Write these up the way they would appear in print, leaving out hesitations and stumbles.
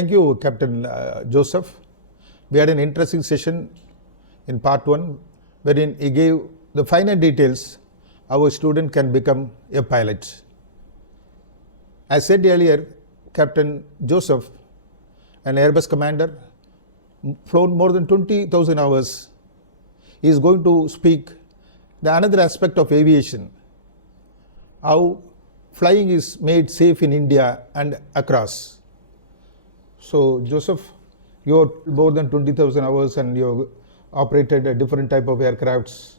Thank you, Captain Joseph. We had an interesting session in part 1, wherein he gave the finer details how a student can become a pilot. As said earlier, Captain Joseph, an Airbus commander, flown more than 20,000 hours, is going to speak the another aspect of aviation, how flying is made safe in India and across. So Joseph, you have more than 20,000 hours and you operated a different type of aircrafts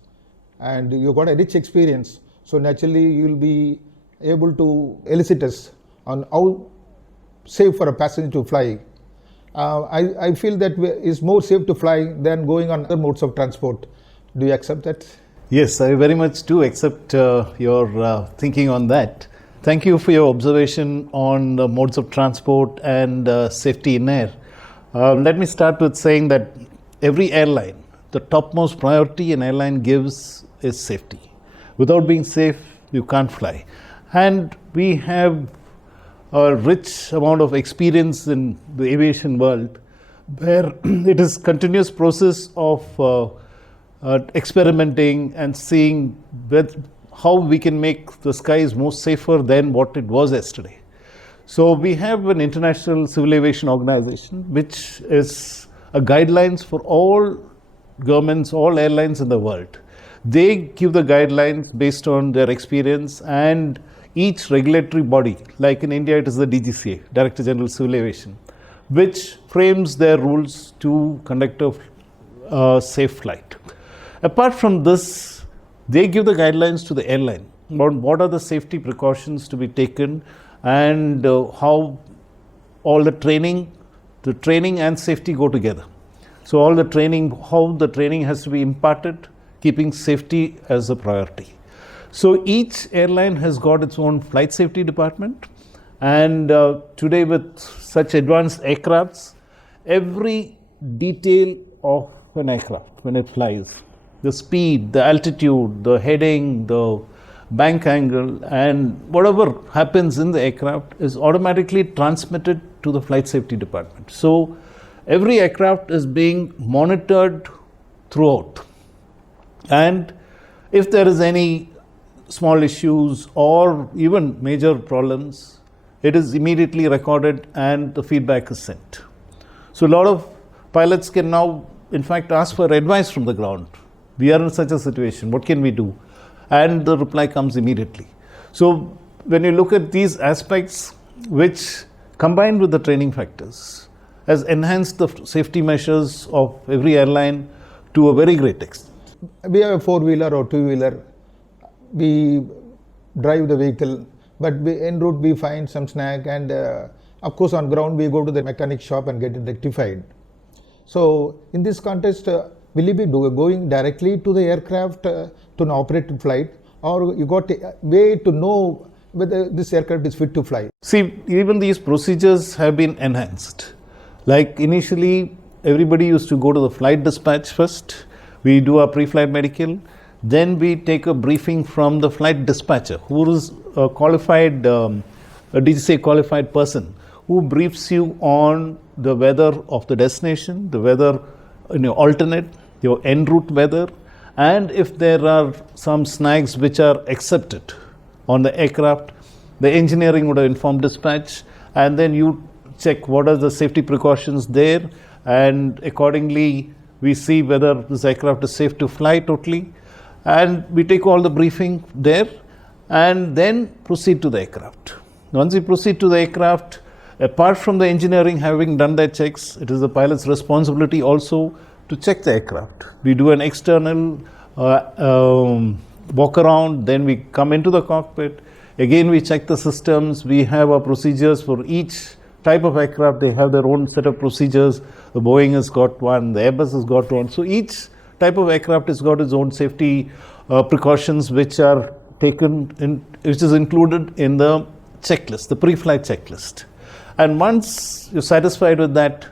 and you got a rich experience. So naturally you will be able to elicit us on how safe for a passenger to fly. I feel that it's more safe to fly than going on other modes of transport. Do you accept that? Yes, I very much do accept your thinking on that. Thank you for your observation on the modes of transport and safety in air. Let me start with saying that every airline, the topmost priority an airline gives is safety. Without being safe, you can't fly. And we have a rich amount of experience in the aviation world where it is continuous process of experimenting and seeing how we can make the skies more safer than what it was yesterday. So we have an international civil aviation organization which is a guidelines for all governments, all airlines in the world. They give the guidelines based on their experience, and each regulatory body, like in India it is the DGCA, Director General Civil Aviation, which frames their rules to conduct a safe flight. Apart from this, they give the guidelines to the airline about what are the safety precautions to be taken and how all the training and safety go together. So all the training, how the training has to be imparted, keeping safety as a priority. So each airline has got its own flight safety department, and today with such advanced aircrafts, every detail of an aircraft when it flies, the speed, the altitude, the heading, the bank angle, and whatever happens in the aircraft is automatically transmitted to the flight safety department. So every aircraft is being monitored throughout. And if there is any small issues or even major problems, it is immediately recorded and the feedback is sent. So a lot of pilots can now, in fact, ask for advice from the ground. We are in such a situation, what can we do? And the reply comes immediately. So when you look at these aspects, which combined with the training factors, has enhanced the safety measures of every airline to a very great extent. We have a 4-wheeler or 2-wheeler. We drive the vehicle, but en route we find some snag, and of course on ground we go to the mechanic shop and get it rectified. So in this context, will you be going directly to the aircraft to an operated flight, or you got a way to know whether this aircraft is fit to fly? See, even these procedures have been enhanced. Like initially, everybody used to go to the flight dispatch first. We do a pre-flight medical. Then we take a briefing from the flight dispatcher, who is a qualified, a DGCA qualified person, who briefs you on the weather of the destination, the weather in your alternate, your en route weather, and if there are some snags which are accepted on the aircraft, the engineering would have informed dispatch, and then you check what are the safety precautions there, and accordingly we see whether this aircraft is safe to fly totally, and we take all the briefing there and then proceed to the aircraft. Once we proceed to the aircraft, apart from the engineering having done their checks, it is the pilot's responsibility also to check the aircraft. We do an external walk around, then we come into the cockpit. Again, we check the systems. We have our procedures for each type of aircraft. They have their own set of procedures. The Boeing has got one, the Airbus has got one. So each type of aircraft has got its own safety precautions which are taken in, which is included in the checklist, the pre-flight checklist. And once you're satisfied with that,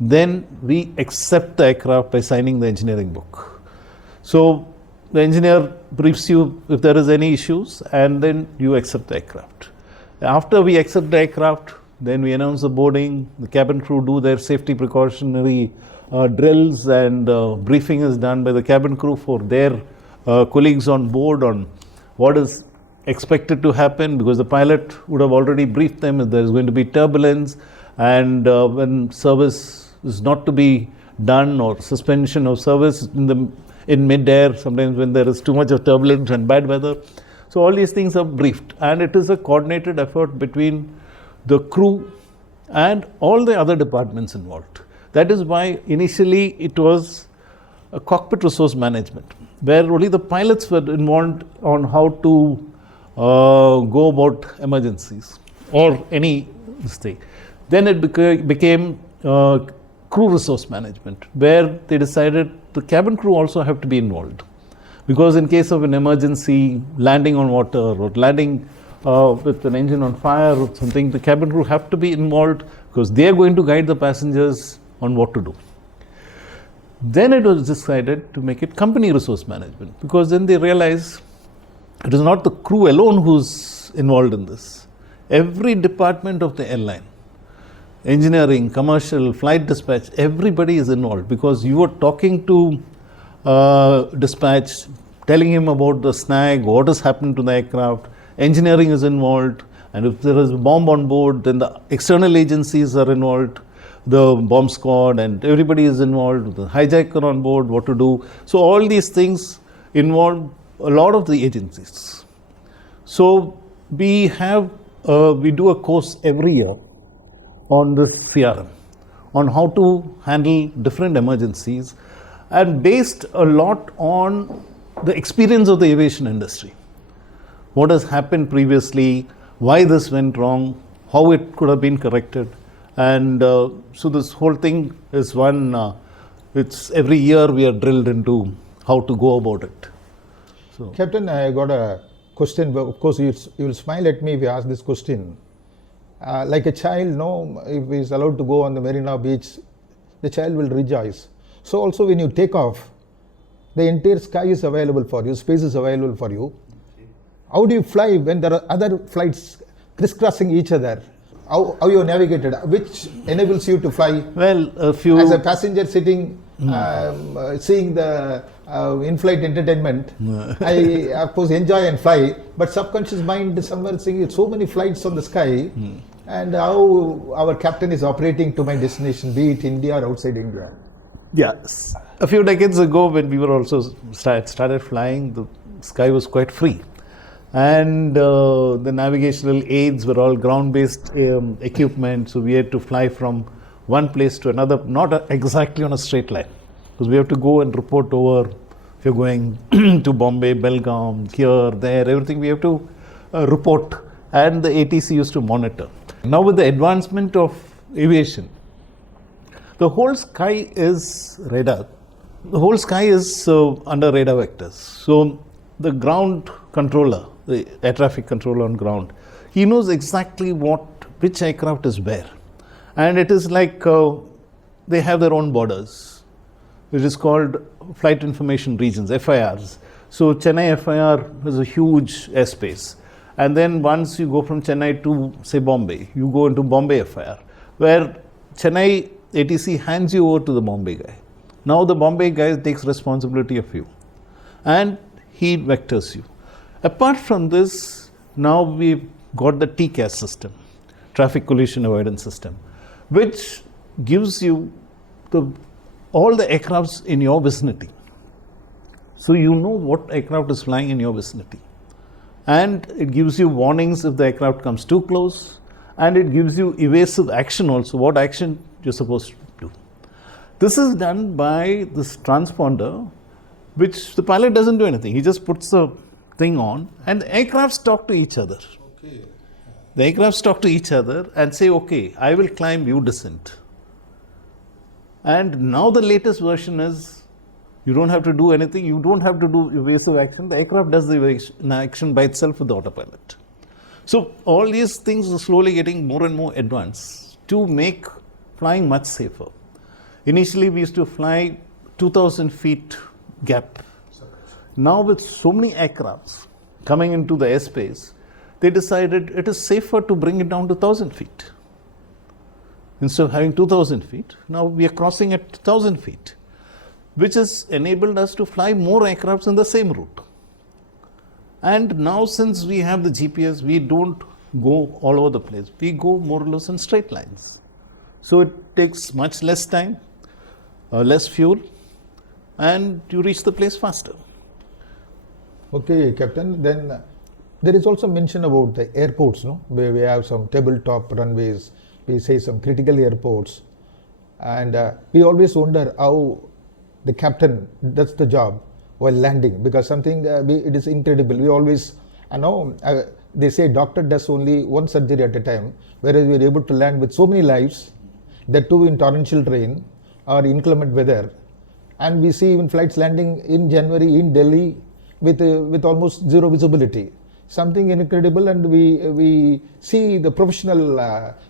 then we accept the aircraft by signing the engineering book. So the engineer briefs you if there is any issues, and then you accept the aircraft. After we accept the aircraft, then we announce the boarding, the cabin crew do their safety precautionary drills, and briefing is done by the cabin crew for their colleagues on board on what is expected to happen, because the pilot would have already briefed them if there is going to be turbulence, and when service is not to be done or suspension of service in mid-air, sometimes when there is too much of turbulence and bad weather. So all these things are briefed, and it is a coordinated effort between the crew and all the other departments involved. That is why initially it was a cockpit resource management, where only the pilots were involved on how to go about emergencies or any mistake. Then it became crew resource management, where they decided the cabin crew also have to be involved, because in case of an emergency, landing on water or landing with an engine on fire or something, the cabin crew have to be involved, because they are going to guide the passengers on what to do. Then it was decided to make it company resource management, because then they realized it is not the crew alone who's involved in this. Every department of the airline, engineering, commercial, flight dispatch, everybody is involved, because you are talking to dispatch, telling him about the snag, what has happened to the aircraft. Engineering is involved, and if there is a bomb on board, then the external agencies are involved, the bomb squad, and everybody is involved, the hijacker on board, what to do. So all these things involve a lot of the agencies. So we do a course every year on this CRM, on how to handle different emergencies, and based a lot on the experience of the aviation industry. What has happened previously, why this went wrong, how it could have been corrected. And so this whole thing is one, it's every year we are drilled into how to go about it. So, Captain, I got a question. Of course, you will smile at me if you ask this question. Like a child, no, if he is allowed to go on the Marina Beach, the child will rejoice. So also when you take off, the entire sky is available for you, space is available for you. How do you fly when there are other flights crisscrossing each other? How you navigated, which enables you to fly? Well, as a passenger sitting, seeing the in-flight entertainment, I of course enjoy and fly, but subconscious mind somewhere saying so many flights on the sky, and how our captain is operating to my destination, be it India or outside India. Yes. A few decades ago, when we were also started flying, the sky was quite free. And the navigational aids were all ground-based equipment, so we had to fly from one place to another, not exactly on a straight line, because we have to go and report over. If you're going to Bombay, Belgaum, here, there, everything we have to report, and the ATC used to monitor. Now with the advancement of aviation, the whole sky is radar. The whole sky is under radar vectors. So the ground controller, the air traffic controller on ground, he knows exactly which aircraft is where. And it is like they have their own borders, which is called Flight Information Regions, FIRs. So Chennai FIR is a huge airspace. And then once you go from Chennai to, say, Bombay, you go into Bombay FIR, where Chennai ATC hands you over to the Bombay guy. Now the Bombay guy takes responsibility of you, and he vectors you. Apart from this, now we've got the TCAS system, Traffic Collision Avoidance System, which gives you all the aircrafts in your vicinity. So you know what aircraft is flying in your vicinity. And it gives you warnings if the aircraft comes too close, and it gives you evasive action also, what action you're supposed to do. This is done by this transponder, which the pilot doesn't do anything. He just puts the thing on, and the aircrafts talk to each other. Okay. The aircrafts talk to each other and say, okay, I will climb, you descend. And now the latest version is, you don't have to do anything, you don't have to do evasive action, the aircraft does the action by itself with the autopilot. So all these things are slowly getting more and more advanced to make flying much safer. Initially we used to fly 2,000 feet gap. Now with so many aircrafts coming into the airspace, they decided it is safer to bring it down to 1,000 feet. Instead of having 2000 feet, now we are crossing at 1000 feet, which has enabled us to fly more aircrafts in the same route. And now, since we have the GPS, we don't go all over the place. We go more or less in straight lines. So it takes much less time, less fuel, and you reach the place faster. Okay, Captain. Then there is also mention about the airports, no? Where we have some tabletop runways. We say some critical airports, and we always wonder how the captain does the job while landing, because something it is incredible. We always, they say doctor does only one surgery at a time, whereas we are able to land with so many lives, that too in torrential rain or inclement weather. And we see even flights landing in January in Delhi with almost zero visibility. Something incredible, and we see the professional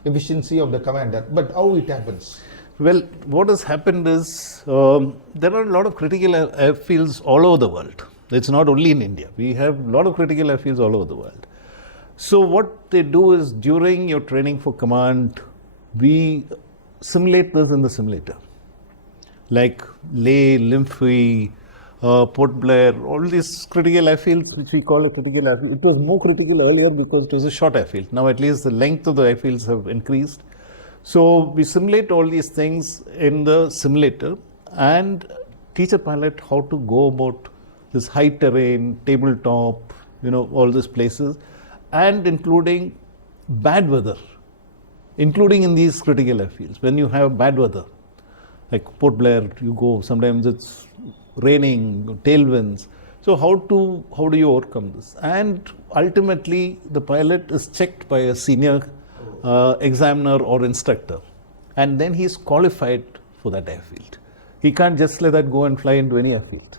efficiency of the commander. But how it happens? Well, what has happened is there are a lot of critical airfields all over the world. It's not only in India. We have a lot of critical airfields all over the world. So what they do is, during your training for command, we simulate this in the simulator. Like Leh, Limphi, Port Blair, all these critical airfields, which we call a critical airfield. It was more critical earlier because it was a short airfield. Now at least the length of the airfields have increased. So we simulate all these things in the simulator and teach a pilot how to go about this high terrain, tabletop, all these places, and including bad weather, including in these critical airfields. When you have bad weather, like Port Blair, you go, sometimes it's raining, tailwinds. So how do you overcome this? And ultimately, the pilot is checked by a senior examiner or instructor, and then he is qualified for that airfield. He can't just let that go and fly into any airfield,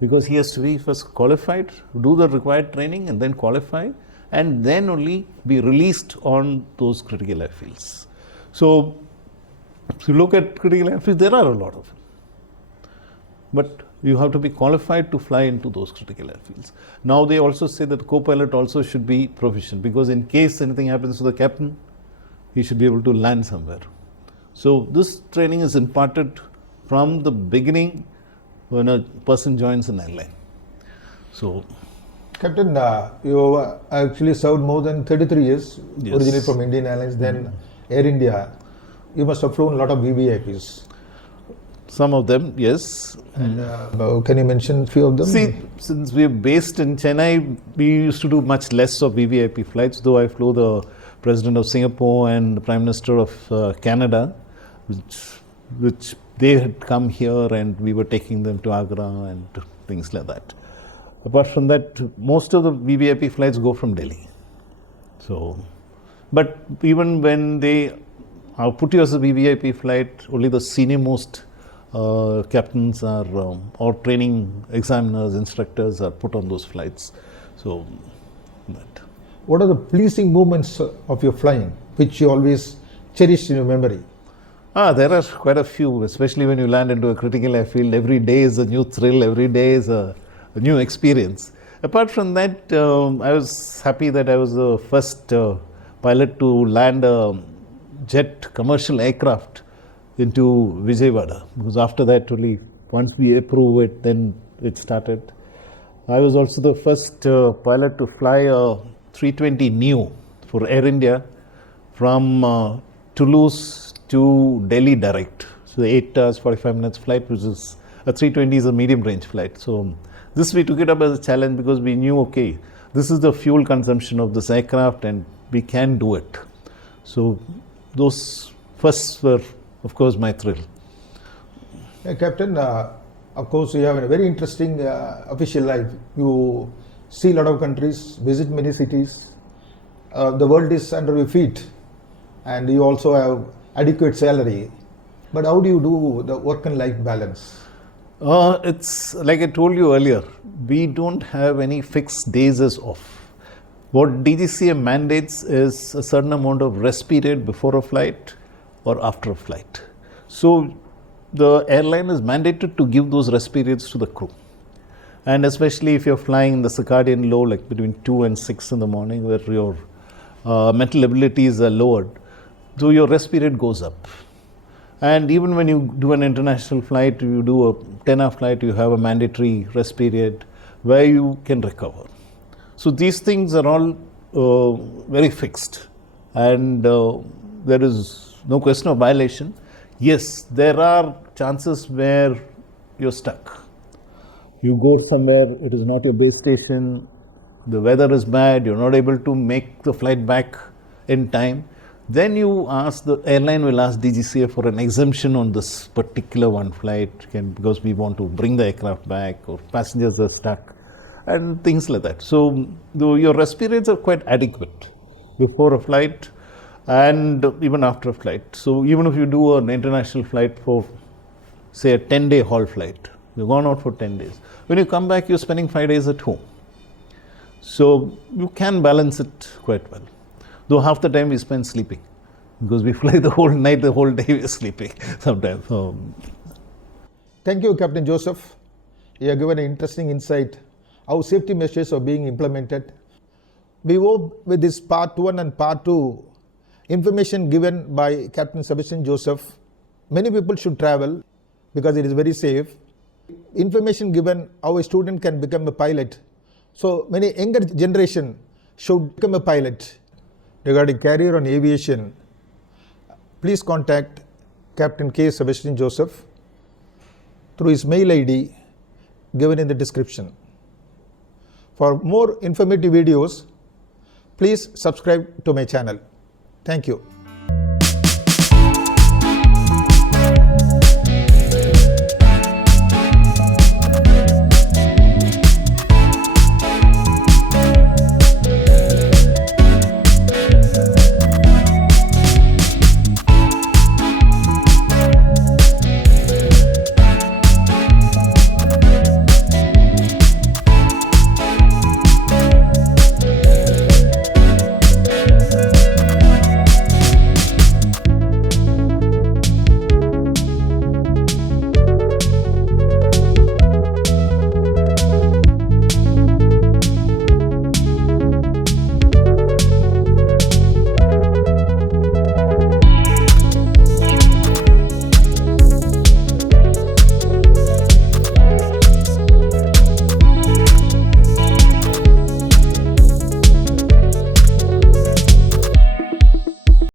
because he has to be first qualified, do the required training, and then qualify, and then only be released on those critical airfields. So if you look at critical airfields, there are a lot of them, but you have to be qualified to fly into those critical airfields. Now they also say that the co-pilot also should be proficient, because in case anything happens to the captain, he should be able to land somewhere. So this training is imparted from the beginning when a person joins an airline. So, Captain, you actually served more than 33 years, yes, originally from Indian Airlines, then Air India. You must have flown a lot of VVIPs. Some of them, yes. And can you mention a few of them? See, since we are based in Chennai, we used to do much less of VVIP flights, though I flew the President of Singapore and the Prime Minister of Canada, which they had come here and we were taking them to Agra and things like that. Apart from that, most of the VVIP flights go from Delhi. So, but even when they put you as a VVIP flight, only the senior most captains are or training examiners, instructors are put on those flights. So that. What are the pleasing moments of your flying, which you always cherish in your memory? There are quite a few, especially when you land into a critical airfield. Every day is a new thrill, every day is a new experience. Apart from that, I was happy that I was the first pilot to land a jet commercial aircraft into Vijayawada, because after that only once we approve it, then it started. I was also the first pilot to fly a 320 Neo for Air India from Toulouse to Delhi direct. So 8 hours, 45 minutes flight, which is a 320 is a medium range flight. So this we took it up as a challenge, because we knew, okay, this is the fuel consumption of this aircraft and we can do it. So those firsts were, of course, my thrill. Captain, of course, you have a very interesting official life. You see a lot of countries, visit many cities. The world is under your feet, and you also have adequate salary. But how do you do the work and life balance? It's like I told you earlier, we don't have any fixed days as off. What DGCA mandates is a certain amount of rest period before a flight or after a flight. So the airline is mandated to give those rest periods to the crew. And especially if you're flying in the circadian low, like between 2 and 6 in the morning, where your mental abilities are lowered, So your rest period goes up. And even when you do an international flight, you do a 10-hour flight, you have a mandatory rest period where you can recover. So these things are all very fixed, and there is no question of violation. Yes, there are chances where you're stuck. You go somewhere, it is not your base station, the weather is bad, you're not able to make the flight back in time. Then you ask, the airline will ask DGCA for an exemption on this particular one flight because we want to bring the aircraft back, or passengers are stuck, and things like that. So your rest periods are quite adequate before a flight and even after a flight. So even if you do an international flight for, say, a 10-day haul flight, you've gone out for 10 days. When you come back, you're spending 5 days at home. So you can balance it quite well. Though half the time we spend sleeping, because we fly the whole night, the whole day we're sleeping sometimes. Thank you, Captain Joseph. You have given an interesting insight how safety measures are being implemented. We hope with this part 1 and part 2, information given by Captain Sebastian Joseph, many people should travel because it is very safe. Information given how a student can become a pilot. So many younger generation should become a pilot. Regarding career on aviation, please contact Captain K. Sebastian Joseph through his mail ID given in the description. For more informative videos, please subscribe to my channel. Thank you.